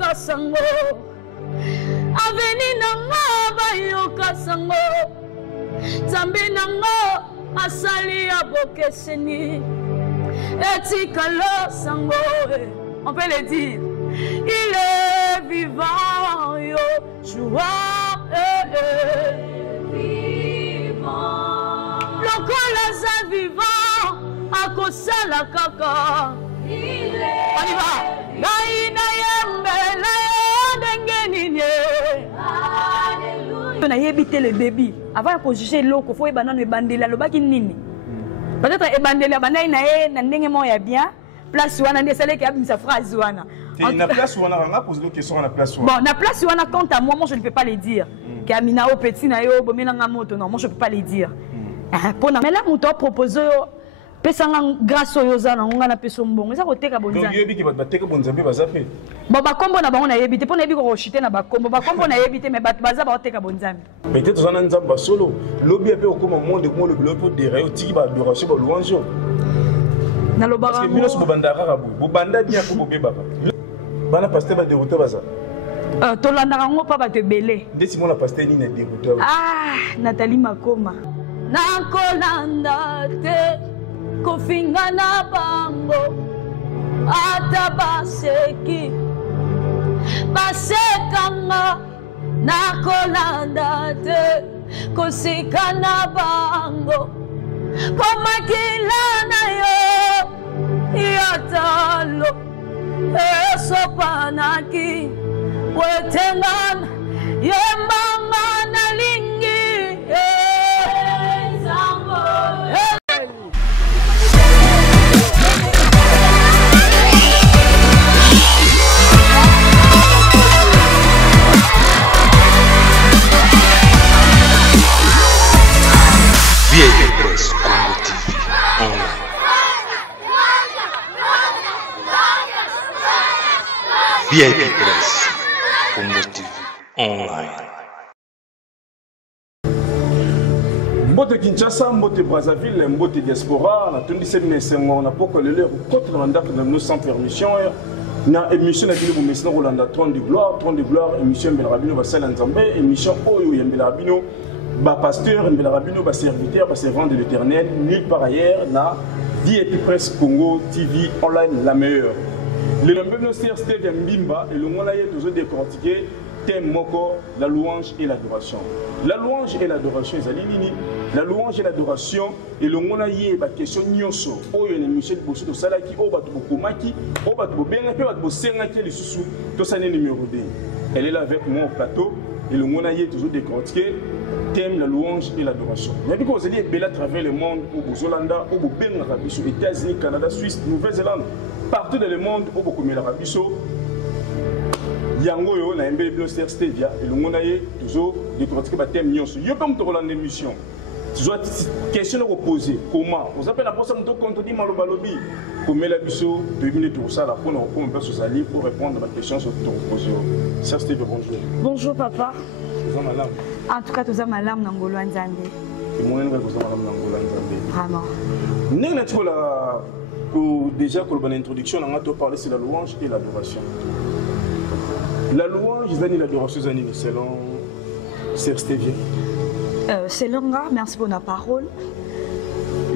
bayoka sango aveni nanga bayoka sango Nzambe nanga asali ya bokeseni etikalo sango on peut le dire il est vivant yo joie vivant lokola za vivant akosala kaka il est on y va gaina yembela ndengeni alléluia on a yebité le bébé avant de juger l'eau faut ebandana ebandela lobaki nini peut-être ebandela bandai na ye na ndenge mo ya bien place wana ndé salé ki abimisa phrase wana na place wana nga poser des questions na place wana bon na place wana quant à moi je ne peux pas le dire que amina au petit na yo bomela nga moto non moi je peux pas le dire pour na mais là moto proposer pesanga grâce oyo zana nga na peso mbongo eza koteka bonzambe donc yebi ki bateka bonzambe bazape bon ba kombo na bango na yebite pour na yebi ko chiter na ba kombo na yebite mais baza ba oteka bonzambe peut-être zana nzamba solo lobi ape okoma monde ko le bloc pour derrière otiki ba adoration ba louange na lobara parce que bino so banda karabu banda dia ko beba bana pasteur ba dérouter baza tolanda ngo pa ba te belé ndesi mona pasteur ni na dérouter Nathalie Makoma na kolanda te kofinga na bango ata baseki basekanga na kolanda te kosika na bango pomakila na yo yatalo esopanaki wetengana yembanga na lingi zambo VIP Press Congo TV online. VIP Press Congo TV online. Mbote Kinshasa, Mbote Brazzaville, Mbote Diaspora, na tundi semine sengo na poko lele contre mandat de nous sans permission. Na émission na kili bomesina Rolanda Trône de gloire, émission Mbelabino Basala Nzambe, émission Oyo Mbelabino ba pasteur Mbelabino ba serviteur, ba servant de l'Éternel, nulle part ailleurs na VIP Press Congo TV online la meilleure. Le nom Steve Mbimba et le moyen toujours décortiquer thème moko la louange et l'adoration. La louange et l'adoration ezali la louange et l'adoration et le moyen ba question nyonso oyo na Michel Bosso to salaki o batu bokomaki o batu bobenga pe batu bosengaki lisusu to sané numéro 2. Elle est là avec moi au plateau et le moyen toujours décortiquer thème la louange et l'adoration. Mais puis vous allez belle à travers le monde au Bozolanda, au Benga Rabiso, États-Unis, Canada, Suisse, Nouvelle-Zélande, partout dans le monde au Bokomé la Rabiso. Yango yo na mbele bloster Stevia et le monde aye toujours décortiquer ba thème nyonso. Yo comme to Roland émission. Toujours question à poser. Comment vous appelez la personne to contre dit maloba lobi. Comme la biso 2 minutes pour ça la pour on peut se salir pour répondre à la question sur ton poser. Sir Stevia bonjour. Bonjour papa. En tout cas, tu as ma lame dans Ngolo Nzambe. Vraiment. Déjà, pour l'introduction, on a parlé de la louange et l'adoration. La louange et l'adoration, selon Sir Stevie. Selon moi, merci pour la parole.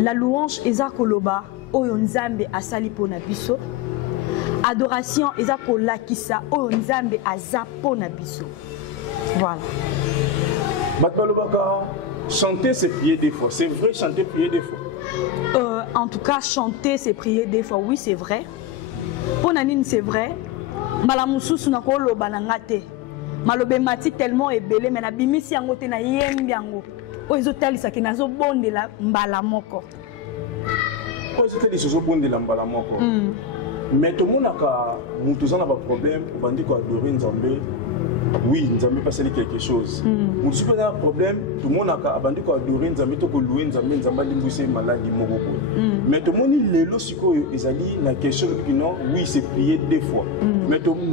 La louange est Koloba, Oyo Nzambe asali pona biso. Adoration est Kolakisa, Oyo Nzambe azapona biso. Voilà. Chanter, c'est prier des fois. C'est vrai, chanter, prier des fois. En tout cas, chanter, c'est prier des fois. Oui, c'est vrai. Pour Nanine, c'est vrai. Malamusu sunakolo banangate. Malobe mati tellement ébélé, mais la bimisi yango te na yembi yango. O ezotali sa kenazo bonde la mbala moko. O ezotali sozo bonde la mbala moko. Mais tout le monde a un problème pour adorer Nzambe. Oui, Nzambe passe quelque chose. Mon super problème, tout le monde a adorer Nzambe, tout le monde a Nzambe maladie. Mais tout le monde est là, c'est la question non, oui, c'est prier des fois. Mais tout le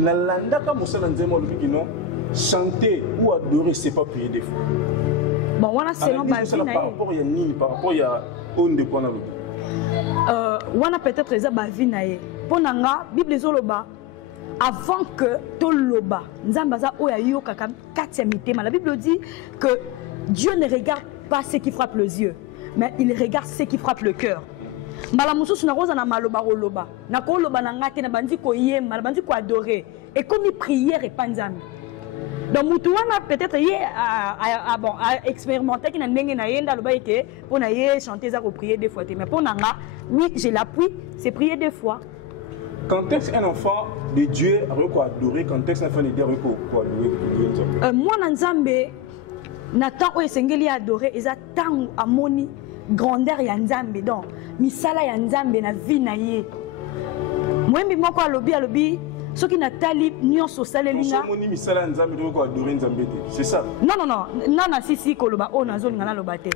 monde a chanter ou adorer, c'est pas prier des fois. Bon, voilà, c'est non, par rapport à Nini, par rapport à Onde Kwana. Wana peut-être les abavinae. Pour Nanga, Bible Zoloba. avant que toloba nzambaza oya yoka kam katia mitema. La Bible dit que Dieu ne regarde pas ce qui frappe les yeux, mais il regarde ce qui frappe le cœur. Mbala mususu na roza na maloba roloba na ko loba na ngate na bandi ko yema na bandi ko adorer et comme prière et panzami. Donc mutuana peut-être a expérimenté qui na ndenge na yenda loba eke pour na ye chanter ça ko prier des fois mais pour nanga oui je l'appuie c'est prier des fois. Quand est-ce un enfant de Dieu a adoré, quand est-ce un enfant de Dieu a adoré? Moi Nzambe Nathan o esengeli adoré eza tangu amoni grandeur ya Nzambe donc misala ya Nzambe na vie na ye. Mwembi moko alobi soki natali nyonso salelinga. Moni misala Nzambe ko adorer Nzambe c'est ça? Non si koloba o nazolinga na loba te.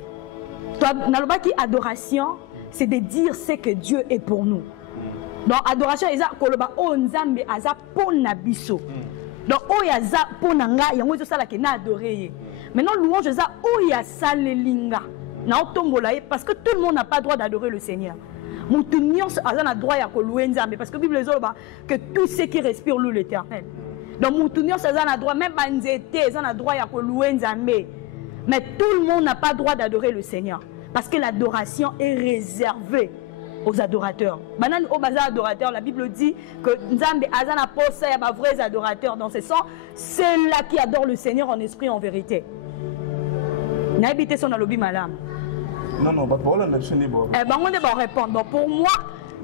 Toi naloba ki adoration c'est de dire ce que Dieu est pour nous. Donc adoration eza koloba o Nzambe aza pona biso. Donc o yaza pona nga yango ezo sala ke na adorer. Maintenant louange eza o ya salelinga. Na otombola parce que tout le monde n'a pas droit d'adorer le Seigneur. Mutu nyonso aza na droit ya ko louer Nzambe parce que Bible ezoba que tous ceux qui respirent louent l'Éternel. Donc mutu nyonso aza na droit même banzete aza na droit ya ko louer Nzambe. Mais tout le monde n'a pas droit d'adorer le Seigneur parce que l'adoration est réservée aux adorateurs. Maintenant, au bazar adorateur, la Bible dit que Nzambe azana posa ya ba vrais adorateurs. Dans ce sens, c'est là qui adore le Seigneur en esprit en vérité. Na habité son alobi malam. Non, pas pour la nation des bords. On va répondre. Donc pour moi,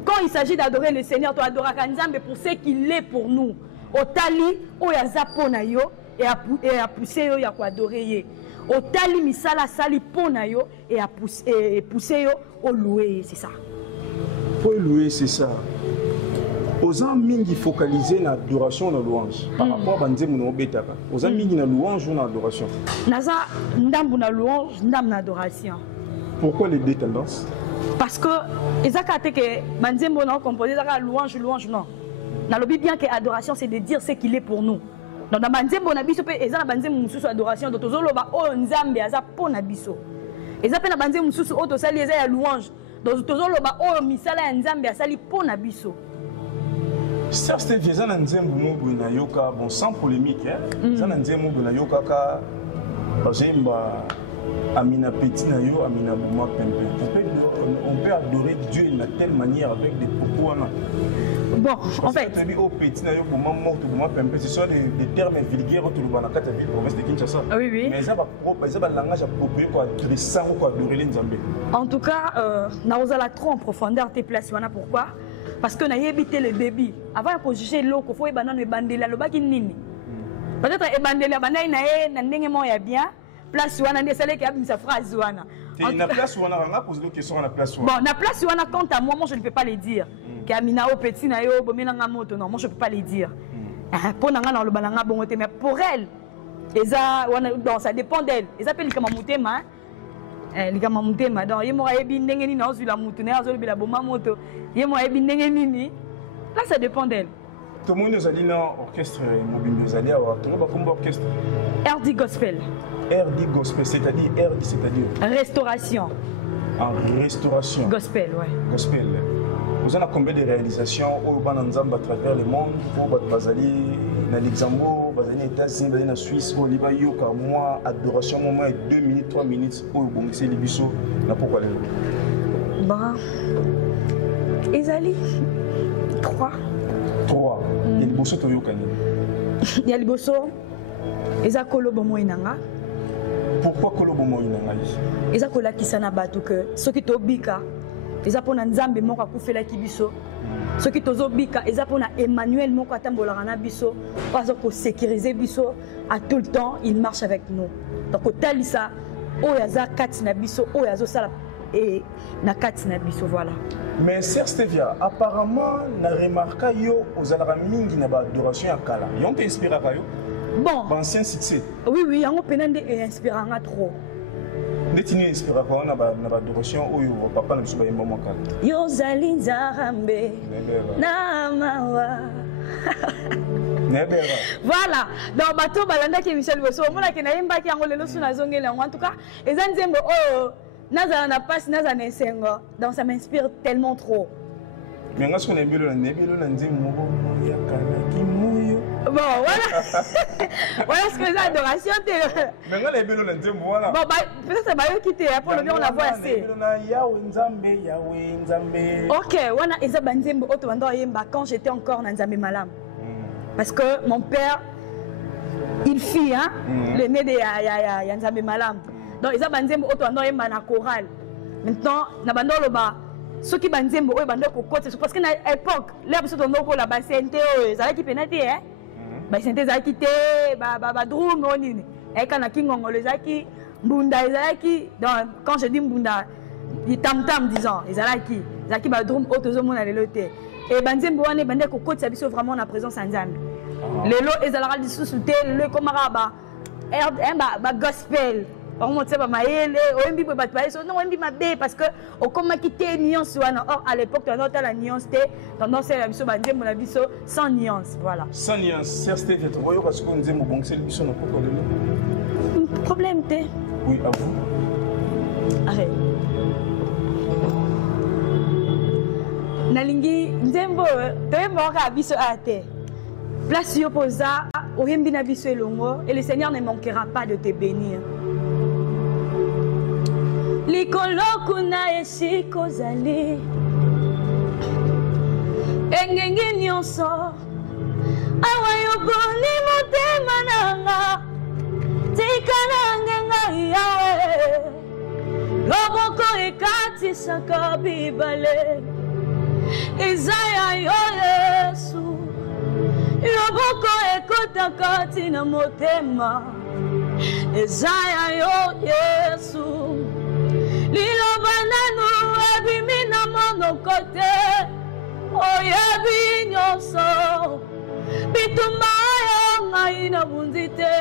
quand il s'agit d'adorer le Seigneur, tu adoras Nzambe pour ce qu'il est pour nous. Au tali, au yaza pona yo et à pousser yo ya ko adorer. Au tali misala sali pona yo et à pousser yo au louer, c'est ça. Pour louer, c'est ça. Aux amis qui focalisent sur l'adoration et la louange. Par rapport à Nzembo Betaka. Aux amis qui na louange ou l'adoration. Naza ndambu na louange, ndam na adoration. Pourquoi les deux tendances? Parce que ezakate que Nzembo na composé zaka louange non. Na lobi bien que adoration c'est de dire ce qu'il est pour nous. Donc dans Nzembo na biso pe ezana Nzembo mususu adoration donc tozoloba o Nzambe aza pona biso. Ezape na Nzembo mususu o tosali eza ya louange. Donc tozoloba o misala ya Nzambe asali pona biso. Ça c'était déjà na Nzembo mo na yoka bon sans polémique hein. Ça na Nzembo na yoka ka bazemba Amina Petit na yo Amina Bouma Pempe. On peut adorer Dieu de telle manière avec des propos là. Bon, en fait, ce sont des termes vulgaires autour de la province de Kinshasa. Oui. Mais ça va langage approprié pour adresser ou pour adorer Nzambe. En tout cas, nous allons trop en profondeur tes places. Pourquoi? Parce que nous avons évité le débit. Avant de juger l'eau, il faut que bandela le baki nini. Peut-être bandela bandai nae nandenge mo ya bien. Place wana ndé salé qui a mis sa phrase wana. Na place wana on a posé des questions à la place wana. Bon, na place wana quant à moi je ne peux pas les dire. Kamina au petit na yo bomena nga moto non, moi je peux pas les dire. Pour nanga na lo balanga bongote mais pour elle eza wana donc ça dépend d'elle. Eza appelle kama mutema. Likama mutema donc yemo ayebi ndenge nini na ozula mutu na azolo bila boma moto. Yemo ayebi ndenge nini. Là ça dépend d'elle. Tout le monde nous a dit non orchestre mobile nous a dit avoir tout le monde comme orchestre. RD Gospel. RD Gospel c'est-à-dire RD c'est-à-dire restauration. En restauration. Gospel ouais. Gospel. Vous avez combien de réalisations au Bananzamba à travers le monde pour Bazali, dans Luxembourg, Bazali, aux États-Unis, Bazali, en Suisse, au Liban, Yoka, moi, adoration, moment, 2 minutes, 3 minutes, pour c'est les bisous, là pourquoi les bah, Ezali, 3. Il y a le bosso Toyokani. Il y a le bosso, Eza Kolobo Moinanga. Pourquoi Kolobo Moinanga? Eza Kola Kisana Batu que ce qui t'obika. Eza pona Nzambe moko akufela kibiso. Soki tozobika eza pona Emmanuel moko atambolaka na biso, parce que sécuriser biso à tout le temps, il marche avec nous. Donc otalisa oyaza kati na biso, oyazo sala et na kati na biso voilà. Mais Sœur Stevia, apparemment na remarqué yo ozalaka mingi na ba adoration ya kala. Yon te inspiré ka yo? Bon, ancien succès. Oui, yango penande e inspiranga trop. Netini inspira kwa na ba adoration oyo papa na biso ba yemba mwaka. Yo zali nzarambe na mawa. Nebera. Voilà. Donc bato balanda ki Michel Bosso mona ke na yemba ki yango lelo suna zongela en tout cas eza nzembo oh naza na passe naza na sengo. Donc ça m'inspire tellement trop. Mais ngasko na mbilo na nzembo ya kala ki Bon, voilà. Voilà ce que j'ai adoration. Mais on a bien le voilà. Bon, peut-être que c'est quitter pour le bien on a voit assez. Ok, voilà, et ça banzembo auto yemba quand j'étais encore dans Nzambe Malam. Parce que mon père il fit hein le nez de Nzambe Malam. Donc ils a banzembo auto yemba na chorale. Maintenant na bando loba ceux qui banzembo eux bando ko côté parce que na époque là biso to ndoko la basente ça qui penate hein. Basente za qui té ba drum onini. Et quand na kingongo les aki mbunda ezaki donc quand je dis mbunda il tam disant ezalaki ezaki ba drum auto mona lelo té. Et banzembo wane bande ko côté biso vraiment na présence en Nzambe. Lelo ezalaka lisusu té le komara ba gospel. Par contre, c'est pas maïle, OMB peut pas te non OMB m'a bé parce que au comment quitter nuance wana. Or à l'époque tu as la nuance té tendance la biso bandé mon avis sans nuance voilà. Sans nuance, c'est peut-être voyons parce qu'on dit mon bon c'est le biso n'a pas de problème té. Oui, à vous. Arrête. Nalingi nzembo tembo ka biso ate. Place yopoza OMB na biso elongo et le Seigneur ne manquera pas de te bénir. Likolo kuna esiko zali engengi nyonso awa yoboli motema nanga tikala ngenga yawe loboko ekatisaka bibale ezaya yo Yesu loboko ekotaka tina motema ezaya yo Yesu Liloba nanu ebimi na monokote oyebi nyonso bituma yo ngai na bunzite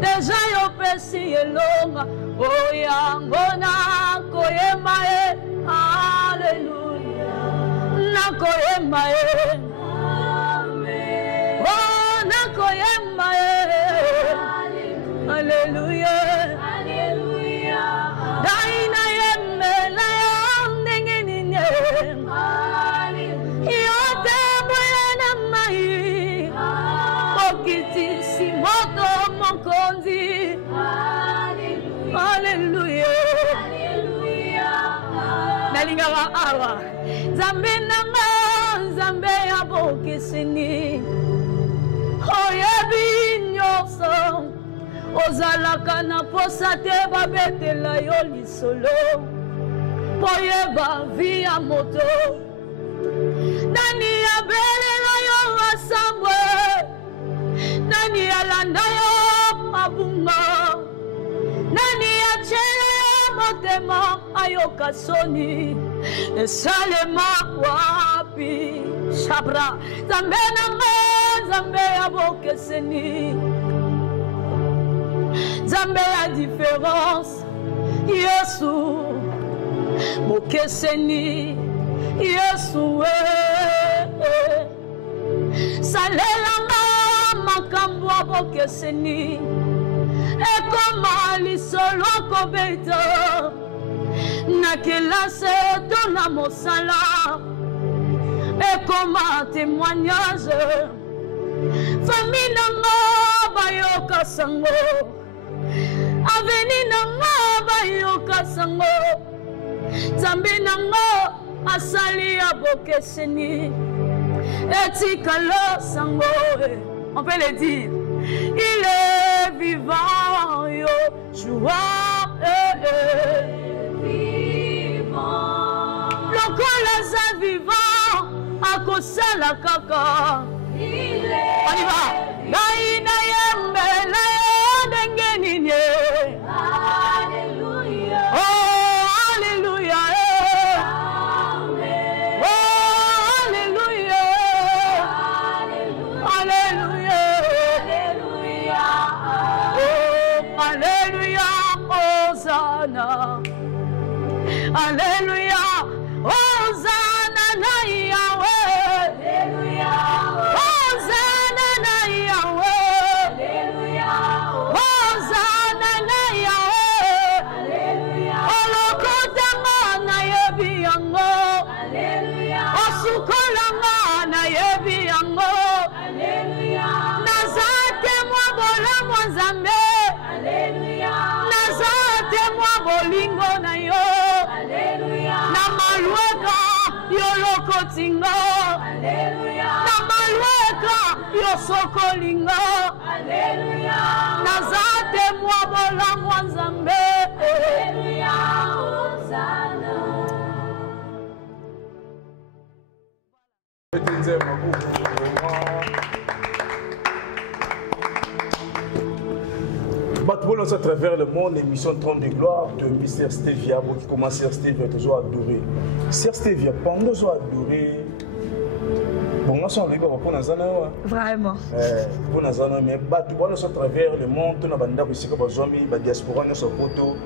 deja yo pesi elonga oyango na koyema e haleluya na koyema e amen oh na koyema e haleluya Daina yemela yandengeni yote bwana mai okiti simoto mokonzi haleluya nalinga wa awa zambe nanga zambe ya bokisini oyebi nyonso ozalaka na posa te babetela yo lisolo poyeba vi ya moto nani abelela yo asambwe nani alanda yo mabunga nani achela yo motema ayoka soni esalema wapi shabra zambe nanga zambe ya bokeseni Zambe la différence Yesu Mokeseni Yesu Salelanga makambwa bokeseni Ekoma lisolo kobeta Na kelase dona mosala Ekoma témoignage Famille nanga bayoka sango Aveni nanga bayoka sango Zambi nanga asali ya bokeseni Etikalo sango On peut le dire Il est vivant yo joie vivant Lokola za vivant Akosala kaka Il est On y va Gaina yembe la Alléluia. Oh, alléluia. Amen. Oh, alléluia. Alléluia. Alléluia. Oh, alléluia. Hosanna. Alléluia. Hosanna na Yahweh. Alléluia. Hosanna. singa na malweka yo sokolinga naza temwa bolamu wa Nzambe. À travers le monde, l'émission 30 de gloire de Mr. Stevia, qui commence Sir Stevia toujours adoré. Sir Stevia, pendant que adoré, bon, on a pour vraiment. Pour nous mais à travers le monde, on a banda aussi que bazomi, ba diaspora na sopoto,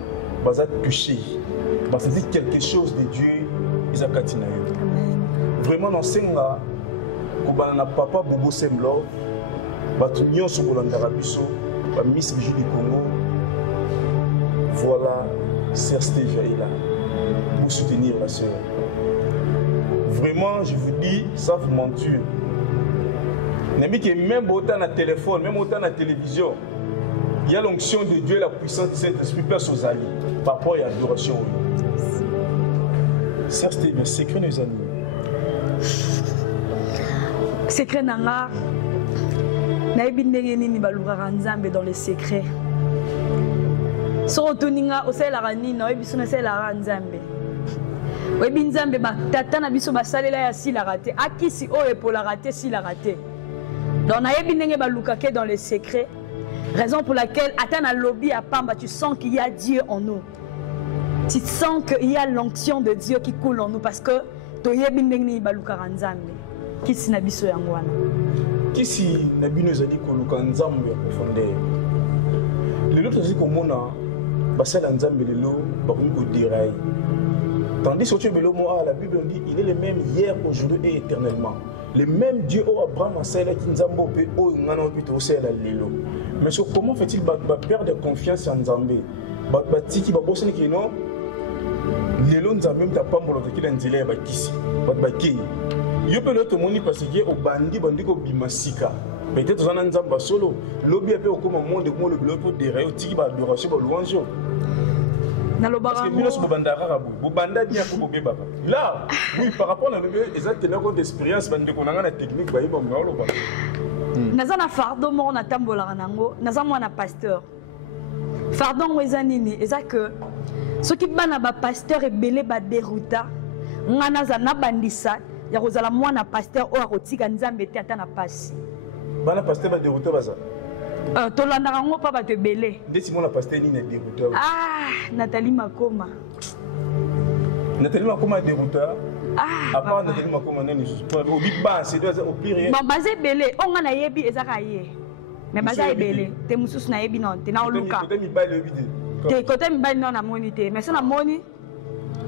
baza touché. Parce que quelque chose de Dieu, ils a katina. Vraiment dans senga, ko bana papa Bobo Semlo, ba tunyo so bolanda rabiso, ba Miss Bijou du Congo. Voilà, Sir Stevia est là pour soutenir la sœur. Vraiment, je vous dis, ça vous mentir. N'aimez que même autant dans le téléphone, même autant dans la télévision, il y a l'onction de Dieu, la puissance de Saint-Esprit, place aux alliés. Par rapport à l'adoration. Sir Stevia, secret nos amis. Secret nanga, naïbi ndengeni ni balura Nzambe dans les secrets. So toninga osela nina oyebiso na sela Nzambe oyebi Nzambe ba tata na biso basalela ya sila raté akisi oyo pour la raté sila raté donc nayebi ndenge balukake dans les secrets, raison pour laquelle atana lobby à Pamba tu sens qu'il y a Dieu en nous, tu sens qu'il y a l'onction de Dieu qui coule en nous parce que toyebi ndenge baluka Nzambe kisi na biso yango wana kisi na bino ezali koluka Nzambe ya profondeur lelo tozi komona basala Nzambe lelo bakomi kodiraye tandis que la Bible dit il est le même hier, aujourd'hui et éternellement. Le même Dieu au Abraham a celle qui Nzambo pe o ngana pito celle lelo. Mais comment fait-il perdre confiance en Nzambe? Tiki ba bosani ki non lelo Nzambe mta pambolo to kila nzile ba kisi. Ba ki. Yo pe lo to moni parce que au bandi ko bimasika. Peut-être dans un Nzamba solo, lobby a peu au comment monde ko le bloc pour diraye tiki ba adoration ba louange. Parce que nous sommes là, oui, par rapport à l'exemple d'expérience, nous avons une technique. Nous avons un fardeau, nous avons un tambola, nous avons un pasteur. Fardeau, nous avons que ceux qui sont un pasteur et belé ba dérouta, nous avons un bandissa, il y a un pasteur ou un rotika, nous avons un passi. Un pasteur va dérouter baza. Tolandarango pas te belé. Décidément la pasteur ni dérouteur. Ah, Nathalie Makoma. Nathalie Makoma est dérouteur. Ah, à part Nathalie Makoma n'est au big bang, c'est au pire. Bon, basé belé, on a yebi ezakaye. Mais basé belé, te musus na yebi non, te na oluka. Côté mi bail le vide. Te côté mi bail non na monité, mais ça na moni.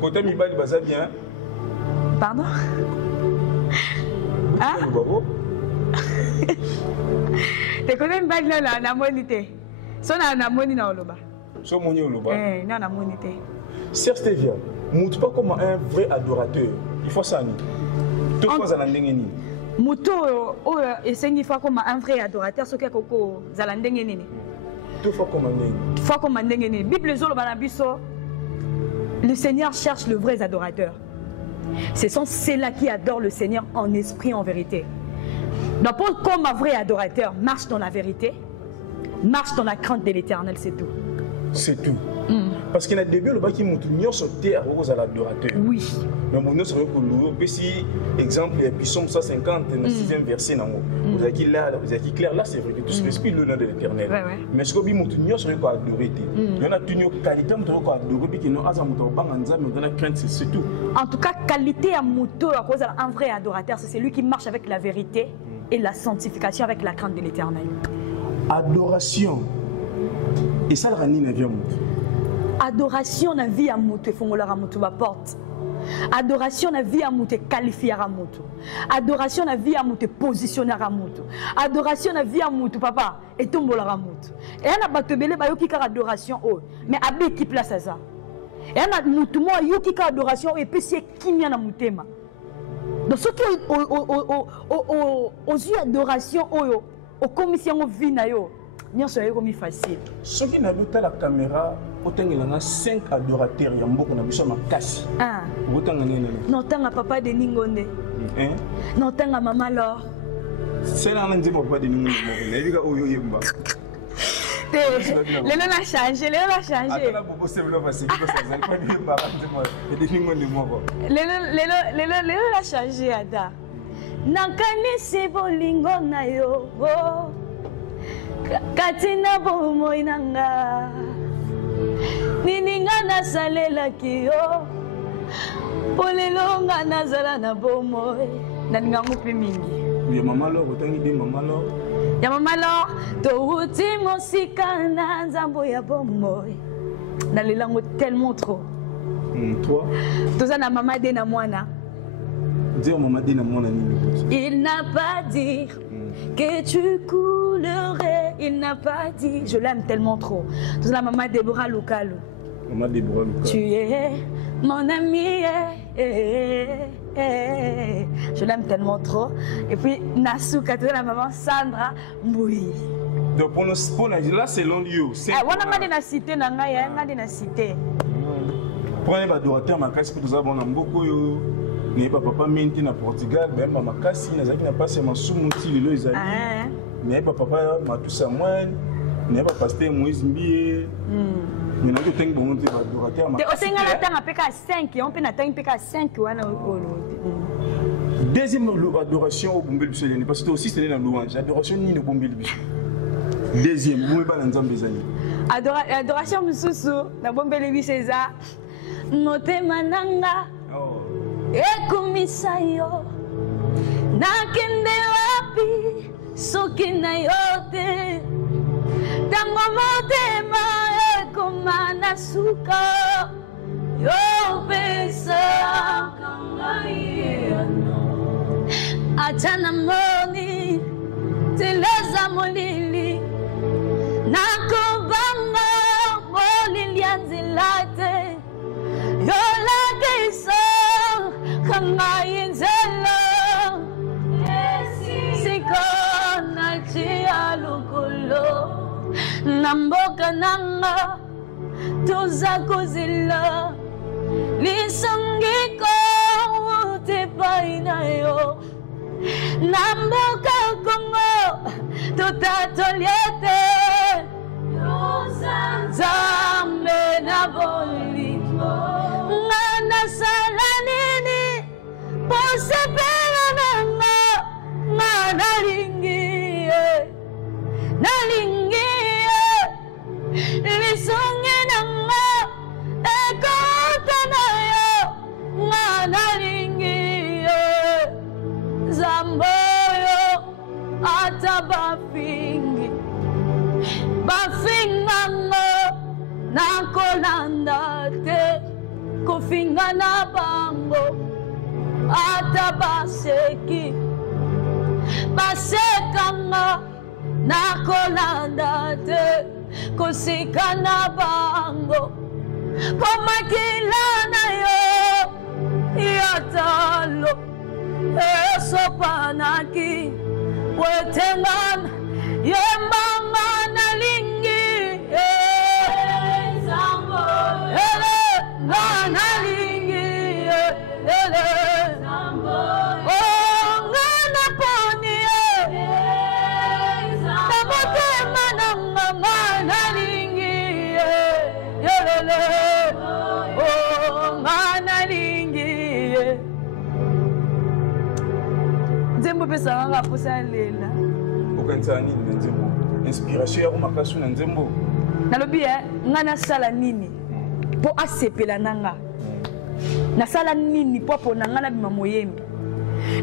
Côté mi bail basé bien. Pardon? Ah? Te connais pas la monité. So na moni na oloba. So moni oloba. Non na monité. Sir Stevia, montre pas comme un vrai adorateur. Il faut ça ni. Tout fois za ndengeni. Muto o esengi fa comme un vrai adorateur so koko za ndengeni. Tout fois comme ndengeni. Fois comme ndengeni. Bible zolo bana biso. Le Seigneur cherche le vrai adorateur. Ce sont ceux-là qui adorent le Seigneur en esprit en vérité. Donc, comme un vrai adorateur, marche dans la vérité, marche dans la crainte de l'Éternel, c'est tout. C'est tout. Parce qu'il y a des début, qui montrent sauter à l'adorateur. Oui. Mais mon autre si exemple, il y a Psaume 150, dans le 6e verset, vous avez qui clair là, c'est vrai que tout se respire le nom de l'Éternel. Mais ce que vous montrez, c'est adorer. Il y en a une qualité, vous adorer, qui nous a la crainte, c'est tout. En tout cas, qualité à moto, à cause d'un vrai adorateur, c'est celui qui marche avec la vérité et la sanctification avec la crainte de l'Éternel. Adoration. Et ça, le n'est vient adoration na vie à moto, fongola ramoto ba porte. Adoration na vie à moto, qualifier ramoto. Adoration na vie à moto, positionner ramoto. Adoration na vie à moto, papa, et tombola ramoto. Et on a batebele ba yoki ka adoration oh, mais abi qui place à ça. Et on a moto mo yoki ka adoration et puis c'est kimia na mutema. Donc ce qui aux yeux adoration oh, aux commissions vie na yo. Nyon soyez comme facile. Ce qui n'a pas la caméra, autant il y a 5 adorateurs, il y a beaucoup de gens qui cassent. Ah. Non, t'as papa de Ningonde. Hein? Non, t'as maman Laure. C'est là que je papa de Ningonde. Lélo l'a changé, Lélo l'a changé. Lélo l'a changé, Ada. Nakanisi bolingo na yo. Katina bomoi nanga Nininga na salela kiyo Polelo nga nazala na bomoi Naninga ngupi mingi Ya mama lo, utangi di mama lo Ya mama lo Touti mosika na nzambo ya bomoi Nalilango tellement trop Toi Toza na mama de na mwana Dire mama de na mwana nini Il n'a pas dit que tu coulerais, il n'a pas dit. Je l'aime tellement trop. C'est la maman Déborah Lukalu. Maman Déborah Lukalu. Tu es mon amie. Je l'aime tellement trop. Et puis Nasuka, la maman Sandra Mouy. Donc pour nous, là c'est long lieu. On a dit la cité, on a dit la cité. Prenez ma dorateur, ma casse, pour nous avons beaucoup. N'est pas papa menti na Portugal, même ma casse, n'a pas seulement sous-mouti les lois. N'est pas papa ma tout ça moi, n'est pas pasteur Moïse Mbié. Mais nous tenons bon de adorateur. De au Sénégal attend PK 5 et on peut attendre PK 5 Deuxième adoration au Bombel Bisolé parce que aussi c'est la louange. Adoration ni le Bombel Bisolé. Deuxième, vous pas dans Zambézani. Adoration mususu na Bombel Bisolé. Note mananga. Ekumisayo nakende wapi soki na yote tango motema ekomana suka yopesa achana moni teleza molili nakobanga molili anzilate yolakisa Kangayenzela Sikona chia lukolo Namboka nanga Toza kozila Lisongiko Ute painayo Namboka kongo Totatoliete Zambe na bolito Ngana salanini Posepela nanga nalingie Lisonge nanga Ekota nayo nalingie Zamboyo ata bafingi Bafinganga nakolanda te Kofinga na bango Ata baseki Basekanga Nakolanda te Kosika na bango Komakilana yo Yatalo Esopanaki Wetengana Yembangana lingi Zambo Ngana lingi Zambo Ngana poni Tamotema na ngana lingi Ngana lingi Nzembo pesa wanga pusa lela Okanza nini nzembo inspiration ya kumakasu na nzembo Nalobi ngana sala nini po asepela nanga Nasala nini po na ngana bima moyembi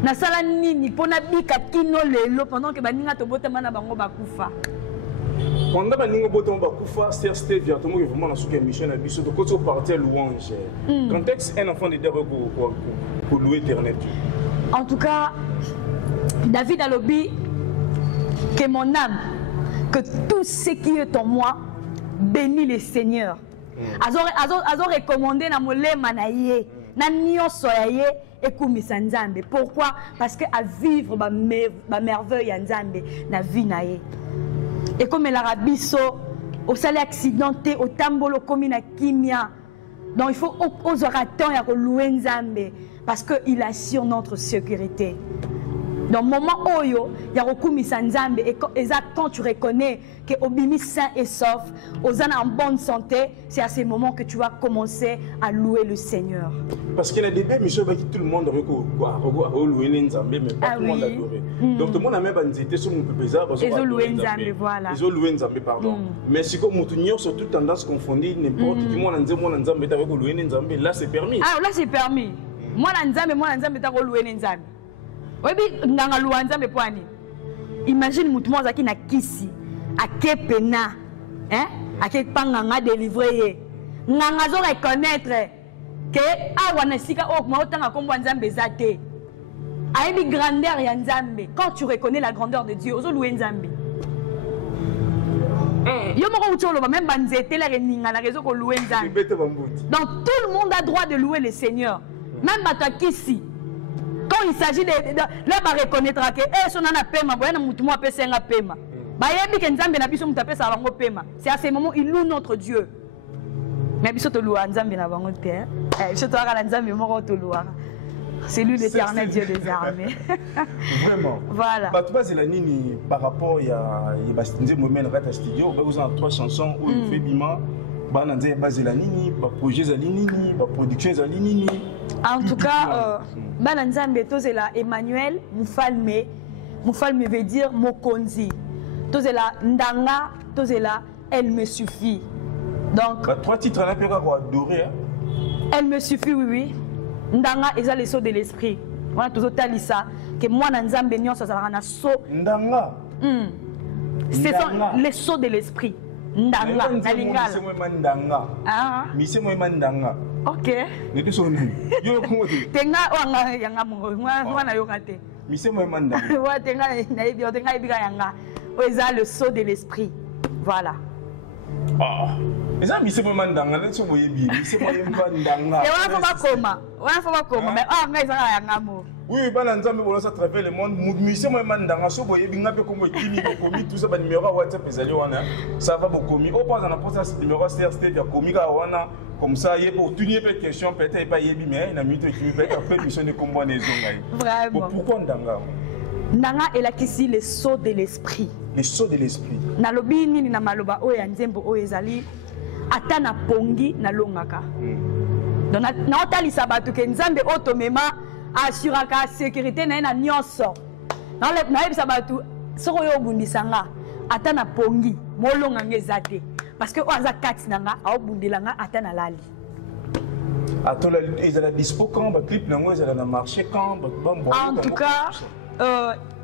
Nasala nini po na bika kino lelo pendant que baninga to botama na bango bakufa Pendant baninga botama bakufa c'était via tomo vraiment na suka mission na biso to koto partir louange contexte un enfant de Dieu pour louer éternel Dieu. En tout cas David a lobby que mon âme, que tout ce qui est en moi, bénit le Seigneur. Azo recommandé na molema na ye, na nyoso ya ye ekumisa Nzambe. Pourquoi? Parce que à vivre ba merveille ya Nzambe na vie na ye. Et comme l'arabiso, au salaire accidenté, au tambolo comme na kimia. Donc il faut oser attendre à louer Nzambe parce qu'il assure notre sécurité. Dans le moment où il y a recours à Nzambe et quand tu reconnais que Obimi sain et sauf, Ozana en bonne santé, c'est à ces moments que tu vas commencer à louer le Seigneur. Parce qu'il y a des émissions qui tout le monde a loué Nzambe, mais pas tout le monde a adoré. Donc tout le monde a même bandité sur mon pépézard. Ils ont loué Nzambe, voilà. Ils ont loué Nzambe, pardon. Mais si comme Moutounior sont toutes tendances confondues, n'importe qui, moi Nzambe est avec loué Nzambe, là c'est permis. Ah, là c'est permis. Moi Nzambe est avec loué Nzambe. Imagine mutumo zaki na kisi akepena hein akepanga délivrer nganga zo reconnaître que awana sika okuma otanga kombo Nzambe zate aibi grandeur ya Nzambe. Quand tu reconnais la grandeur de Dieu ozo louer Nzambe yo moko utolo même banzete la reninga na réseau ko louer Nzambe. Donc tout le monde a droit de louer le Seigneur, même batakisi. Quand il s'agit de là, on reconnaîtra que son ana pema, boyana mutumo apesa nga pema. Ba yebi ke Nzambe na biso mutape sa bango pema. C'est à ce moment il loue notre Dieu. Mais biso to louer Nzambe na bango père. Biso to ara Nzambe moko to louer. C'est lui l'Éternel Dieu des armées. Vraiment. Voilà. Bah tu vois c'est la nini par rapport à Bastinde Momen Rata Studio, vous avez 3 chansons où il fait bima. En tout cas, Emmanuel Moufalme. Moufalme veut dire Mokonzi. Tozela Ndanga, Tozela elle me suffit. Donc, 3 titres à adorer. Elle me suffit, oui. Ndanga est les sauts de l'esprit. Voilà, tout ça. Que moi, Nzambe Nyon, ça a un saut. Ndanga. Ce sont les sauts de l'esprit. Ndanga, Nalingala. Mise moi mandanga. Ok. Ne so nani. Yo ko tenga wanga yanga mo ngwana yo kate. Mise moi mandanga. Wa tenga na ibi tenga ibi yanga. Oza le saut de l'esprit. Voilà. Ah. Eza mise moi mandanga le so boyebi. Mise moi mandanga. Et on va koma. Mais nga izanga yanga mo. Oui, bana Nzambe bolo sa travers le monde. Mise moi mandanga so boyebi ngape kombo kimi komi tout ça ba numéro WhatsApp ezali wana. Ça va bokomi. Au pas na poste ce numéro CRT ya komika wana comme ça yé pour tenir des questions peut-être pas yebi mais na minute qui peut-être après mission de combo des zongai. Vraiment. Pourquoi ndanga? Ndanga est là qui le saut de l'esprit. Le saut de l'esprit. Na lobi nini na maloba o ya Nzembo o ezali ata na pongi na longaka. Donc na otalisa batu ke Nzambe otomema assuraka sécurité na nyonso. Na yebisa batu soko yo bundisanga ata na pongi molonga ngezate parce que oza kati nanga aobundelanga ata na lali. Atola ezala dispo quand ba clip nango ezala na marché quand en tout cas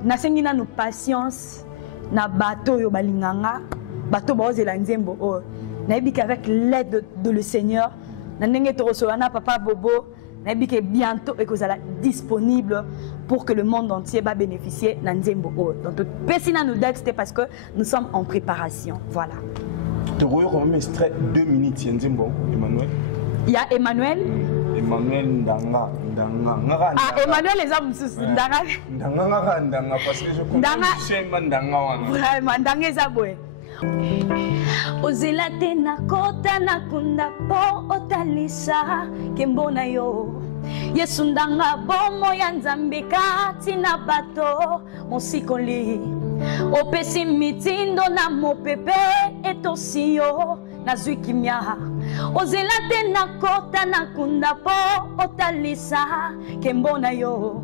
nasengi na nous patience na bato yo balinganga bato bazela Nzembo o nayebi qu'avec l'aide de le Seigneur na ndenge to resolana papa Bobo nayebi que bientôt ekozala disponible pour que le monde entier va bénéficier de Nzembo o. Donc pesina nous c'était parce que nous sommes en préparation. Voilà. Tu vois quand même extrait 2 minutes Nzembo Emmanuel. Il y a Emmanuel. Emmanuel Ndanga. Ah, Emmanuel les hommes sous Ndanga. Ndanga parce que je connais Ndanga wana. Vraiment Ndanga ezabwe. Ozela te na kota na kunda po otalisa kembona yo. Yesu ndanga bomo ya Nzambe kati na bato mosikoli. Opesi mitindo na mopepe etosio na zwikimya. Ozela te na kota na kunda po otalisa kembona yo.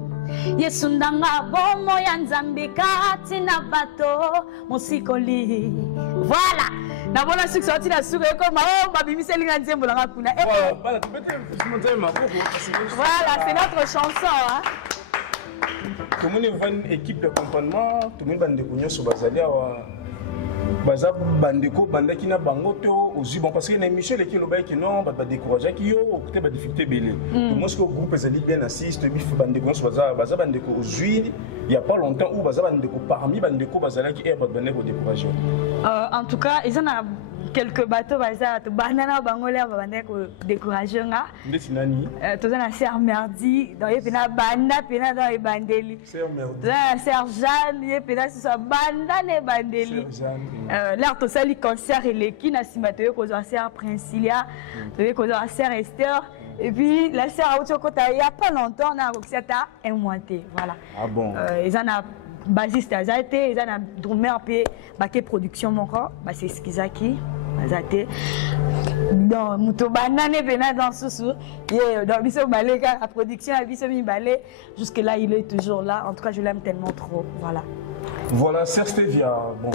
Yesu ndanga bomo ya Nzambe kati na bato mosikoli. Voilà. Na bona succès sorti la soupe comme babimisi linga Nzembo la kuna. Voilà, c'est notre chanson hein. Tout le monde est une équipe d'accompagnement, tout le monde est bandeko sur Bazalia baza bandeko bandaki na bango to aussi bon parce que na émission les qui le bail qui non ba décourager qui yo côté ba difficulté belé tout moi ce que groupe ezali bien assiste bif bandeko sur baza bandeko aujourd'hui il y a pas longtemps où baza bandeko parmi bandeko bazala qui est bandeko décourager en tout cas ils en a quelques bateaux baza to banana bangola bande ko décourager nga ndeti nani toza na sœur Merdi dans ye pena banda pena dans e bandeli sœur Merdi la sœur Jeanne ye pena so banda ne bandeli là to sali concert eleki na simatoye ko za sœur Princilia to ko za sœur Esther et puis la sœur Autokota il y a pas longtemps na Roxata un mois voilà ah bon ils en a basiste azate ils en a drummer pe baké production moko ba c'est ce qu'ils a qui azate dans muto banane pena dans sousou et dans biso baleka la production a biso mi balé jusque là il est toujours là en tout cas je l'aime tellement trop voilà Sœur Stevia bon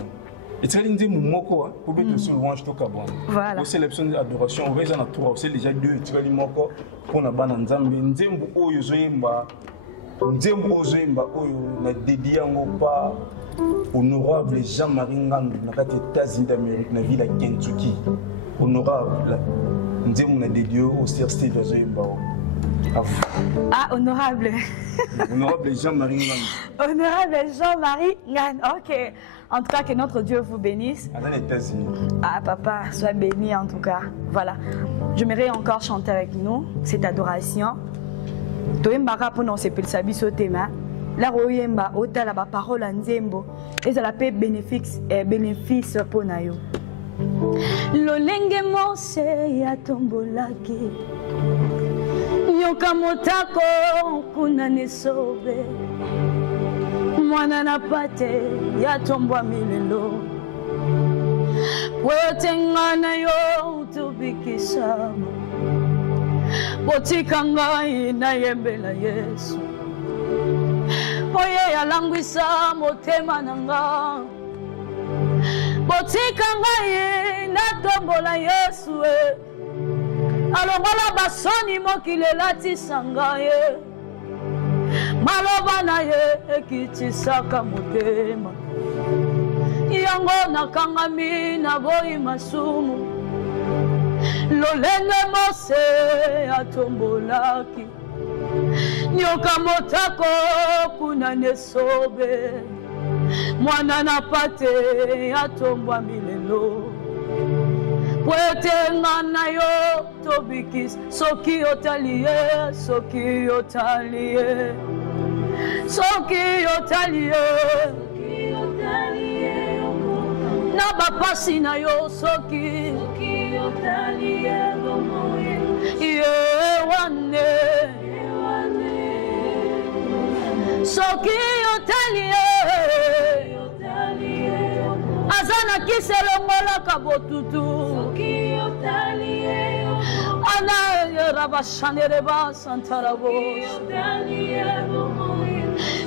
et très lindé moko pour bien sur louange to kabon voilà au célébration d'adoration on va en trois c'est déjà deux très moko pour na bana nzambe nzembo oyo zoyemba nzembo ozoyemba oyo na dédié yango pa honorable Jean-Marie Ngandu na kati États-Unis d'Amérique na ville ya Kentucky honorable nzembo na dédié au Sœur Stevia zoyemba ah honorable honorable Jean-Marie Ngandu honorable Jean-Marie Ngandu ok en tout cas que notre Dieu vous bénisse ah papa sois béni en tout cas voilà j'aimerais encore chanter avec nous cette adoration toyembaka mpona osepelisa biso tema la oyemba otala baparole ya nzembo ezala mpe bénéfice mpona yo lolenge mose yatombolaki nyoka motako kuna nesobe mwana na pate yatombwami lelo wetenga na yo tobikisama botika ngai nayembela Yesu oye yalangwisa motema na nga botika ngai natombola Yesu alongola basoni mokili elatisa ngai maloba na ye ekitisaka motema yango nakangami na boyi masumu lolenge mose atombolaki nyoka motako kuna nesobe mwana na pate atombwami lelo wetenga na yo tobikisa soki otali ye soki otali ye soki otali ye na bapasi na yo soki otali ye ye wane soki otali ye azana kiselongolaka botutu ana rabashanere basantarabo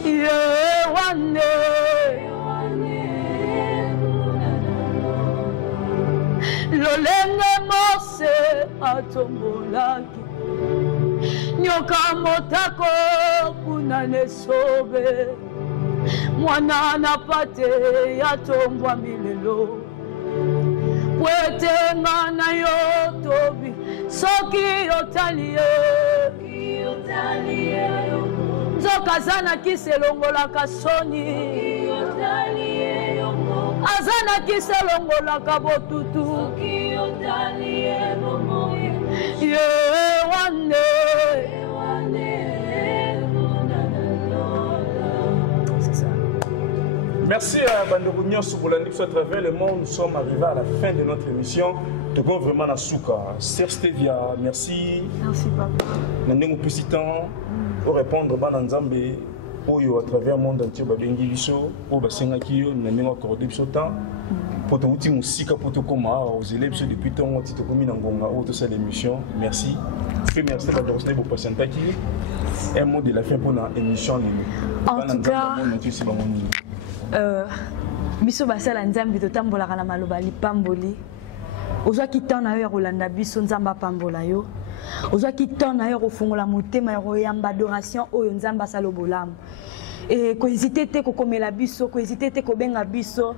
ye wane lolenge mose atombolaki nyoka motako kuna nesobe mwana na pate yatombwami lelo wetenga na yo tobi soki otali ye nzoka zana kiselongolaka soni azana kiselongolaka botutu ye wane merci à Bandeko Nyonso pour l'année à travers le monde. Nous sommes arrivés à la fin de notre émission. De go vraiment à Souka. Sœur Stevia, merci. Merci papa. Nous avons plus de temps pour répondre à Nzambe. Oyo à travers le monde entier babengi biso o basenga kiyo na mengo accordé biso temps pour te outi musika pour te koma aux élèves depuis ton ti to komi na ngonga o to ça l'émission merci et merci de votre beau patienta qui un mot de la fin pour la émission en tout cas biso basala nzambe totambolaka na maloba lipamboli ozwaki temps na yo ya kolanda biso nzambe apambola yo ozwaki temps na yo kofungola motema ya koyamba adoration oyo nzambe asala bolamu e kohésite te kokomela biso kohésite te kobenga biso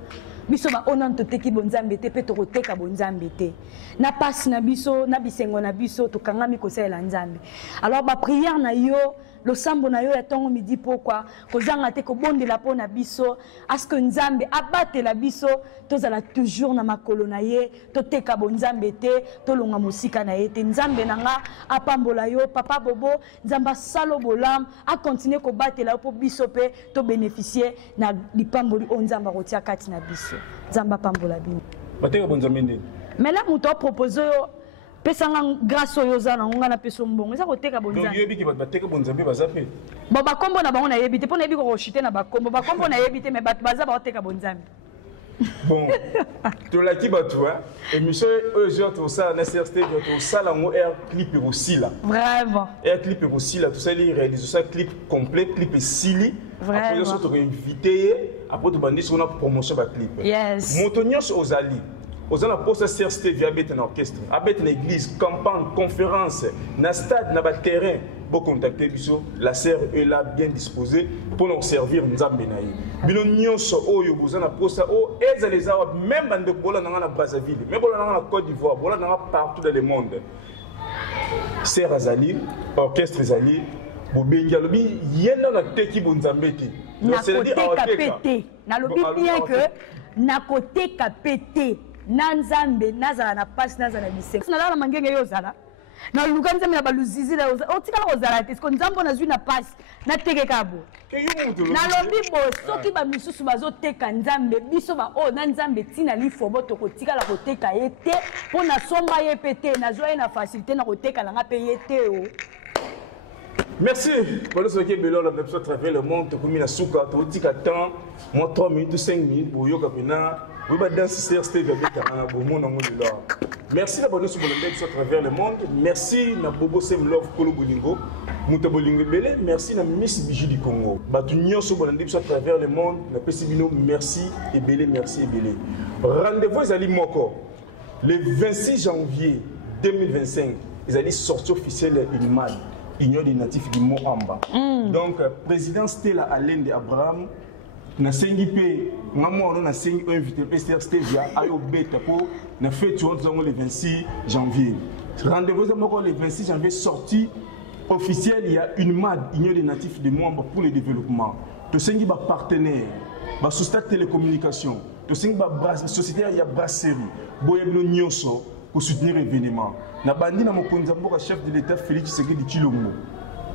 biso baona toteki bonzambe te mpe tokoteka bonzambe te na pasi na biso na bisengo na biso tokangami kosalela nzambe alors baprière na yo losambo na yo ya tongo midi pourquoi kozanga te kobondela po na biso aske nzambe abatela biso tozala toujours na makolo na ye toteka bonzambe te tolonga mosika na ye te nzambe nanga apambola yo papa bobo nzambe asalo bolam akontinue kobatela yo po biso pe to bénéficier na lipamboli o nzambe akotia kati na biso nzambe apambola bino bateka bonzambe nde mais là moto propose yo pesanga grâce oyo za na nga na peso mbongo eza koteka bonzambe. Donc yebi ki bateka bonzambe bazape. Bon bakombo na bango na yebi te pona yebi ko chiter na bakombo bakombo na yebi te mais bat baza ba koteka bonzambe. Bon, to la ki batwa émission eux tout ça na CRT tout ça la mo air clip aussi là. Vraiment. Air clip aussi là tout ça les réaliser ça clip complet clip sili. Après ça tu invité après tu bandit sur la promotion ba clip. Yes. Montonios Ozali. Aux gens poste CRT via bête en orchestre, avec l'église, campagne, conférence, na stade, na terrain, pour contacter biso, la serre est là bien disposée pour nous servir nzambe na ye. Bino nyonso oyo bozana poste o ezaleza même bande bola na Brazzaville, même bola na Côte d'Ivoire, bola na partout dans le monde. Serre Azali, orchestre Azali, bobenga lobi yenda na teki bonzambe te. Na côté kapete, na lobi bien que na côté kapete. Nanzambe nazala na passe nazala bise na la mangenge yo zala na luka nzambe na baluzizi la otika la ozala te ko nzambo na zwi na passe na teke kabo na lobi bo soki ba misusu bazoteka nzambe biso ba o na nzambe tina lifobo to kotika la koteka yete po na somba ye pete na joie na facilité na koteka na ngape yete o. Merci pour ceux qui belon la à travers le monde comme na suka to tika temps moi 3 minutes 5 minutes pour yo kapena. Oui, merci d'abonner sur le à travers le monde. Merci à Bobo Sem Love Kolo Bolingo. Merci à Miss Biju du Congo. Batunio sur à travers le monde. Merci et belé, merci et belé. Rendez-vous les Ali Moko. Le 26 janvier 2025, ils allaient sortir officielle UNIMAD, Union des Natifs du Mont Amba. Donc, président Stella Alain de Abraham. Na sengi pe ngamo on a sengi invité PCR Stevia ayo beta pour na fête le 26 janvier. Rendez-vous le 26 janvier sortie officielle il y a une MAD Union des Natifs de Mwamba pour le développement. To sengi ba partenaire, ba Sustak télécommunication, to sengi ba société il y a brasserie, boyeblo nyonso pour soutenir l'événement. Na bandi na mokonza mboka chef de l'État Félix Tshisekedi Tshilombo.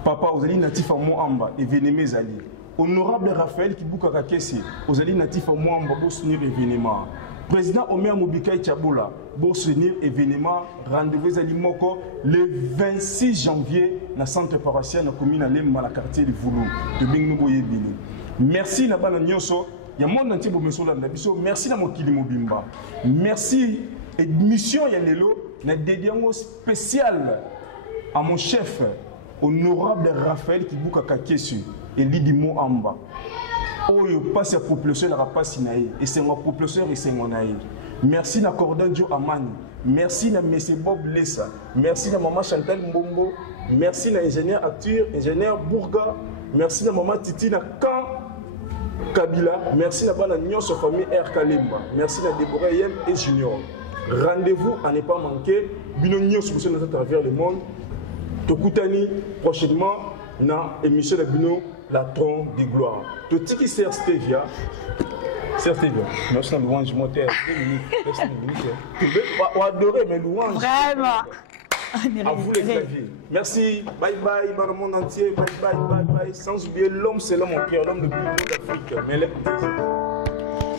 Papa ozali natif à Mwamba et Vénémé Zali. Honorable Raphaël Kibuka Kakesi, aux alliés natifs à Mwamba pour soutenir l'événement. Président Omer Mobikaï Tchaboula, pour soutenir l'événement. Rendez-vous à Limoko le 26 janvier dans le centre paroissial de la commune à la quartier de Voulou, de Bingnoboye Bini. Merci à Bana Nyoso, il y a un monde entier pour me sauver la biso. Merci à Mokili Mobimba. Merci et mission Yalelo, une dédication spéciale à mon chef, honorable Raphaël Kibuka Kakesi. Et l'idi mo amba. Oyo passe à propulseur la rapace naï et c'est mon propulseur et c'est mon naï. Merci na Cordon Joe Amani. Merci na Monsieur Bob Lessa. Merci na maman Chantal Mbombo. Merci na ingénieur Acture, ingénieur Bourga. Merci na maman Titi na Kan Kabila. Merci na bana Nyonso famille R Kalimba. Merci na Deborah Yem et Junior. Rendez-vous à ne pas manquer. Bino Nyonso à travers le monde. Tokutani prochainement na émission de Bino la trône de gloire. Tout ce qui sert Stevia, merci à louange moteur. On adorer mes louanges. Vraiment. À vous les claviers. Merci. Bye bye dans le monde entier. Bye bye bye bye. Sans oublier l'homme, c'est l'homme en cœur, l'homme le plus beau d'Afrique. Mais les...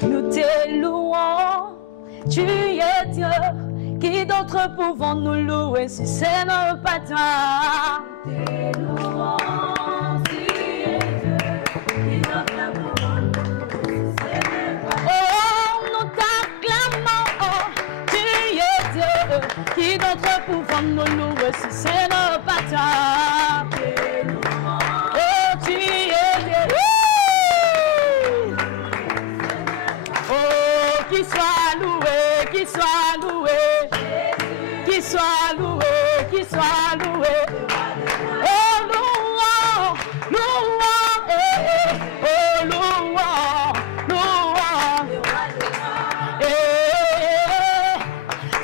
Nous te louons, tu es Dieu. Qui d'autre pouvons nous louer si c'est nos patins? Te louons. Qui d'autre pouvons nous louer si c'est nos patins? Oh, tu es Dieu. Oh, qu'il soit loué, qu'il soit loué, qu'il soit loué, qu'il soit loué. Oh, louant, louant, oh, louant, louant.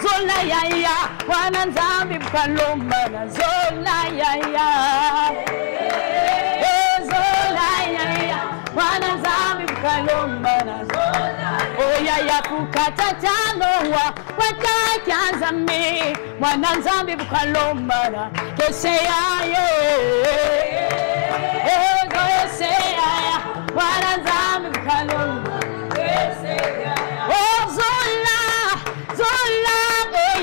Zola ya ya, wana nzambi palomba na zola ya ya. ya kukata tamaa watakianzami mwana nzambi bukalombana kese yaye ego ese yaya mwana nzambi bukalombana kese yaya oh zola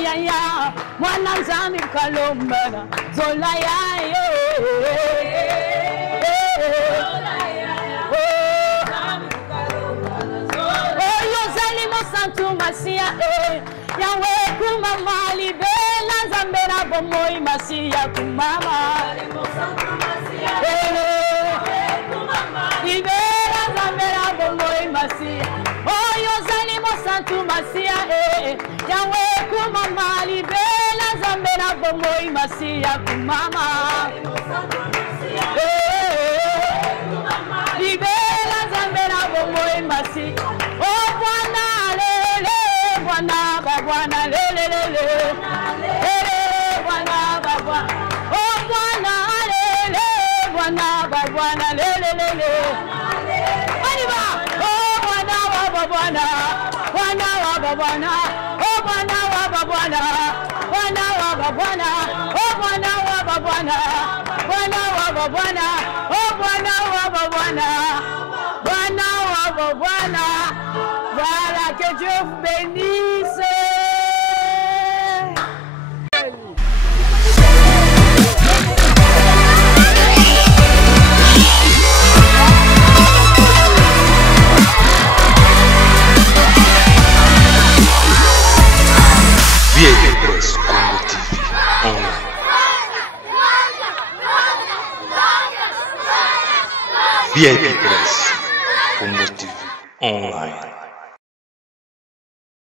yaya mwana nzambi bukalombana zola yaye Masia yawe kumama libela zambera bomoi masia kumama libela zambera bomoi masia oyo zali mo santu masia yawe kumama libela zambera bomoi masia kumama libela zambera bomoi masia oh Bwana Bwana lele Bwana Bwana oh Bwana lele Bwana lele Aniba oh Bwana Bwana Bwana oh Bwana Bwana Bwana oh Bwana Bwana voilà que Dieu vous bénisse. VIP Press Congo TV Online. VIP Press Congo TV Online.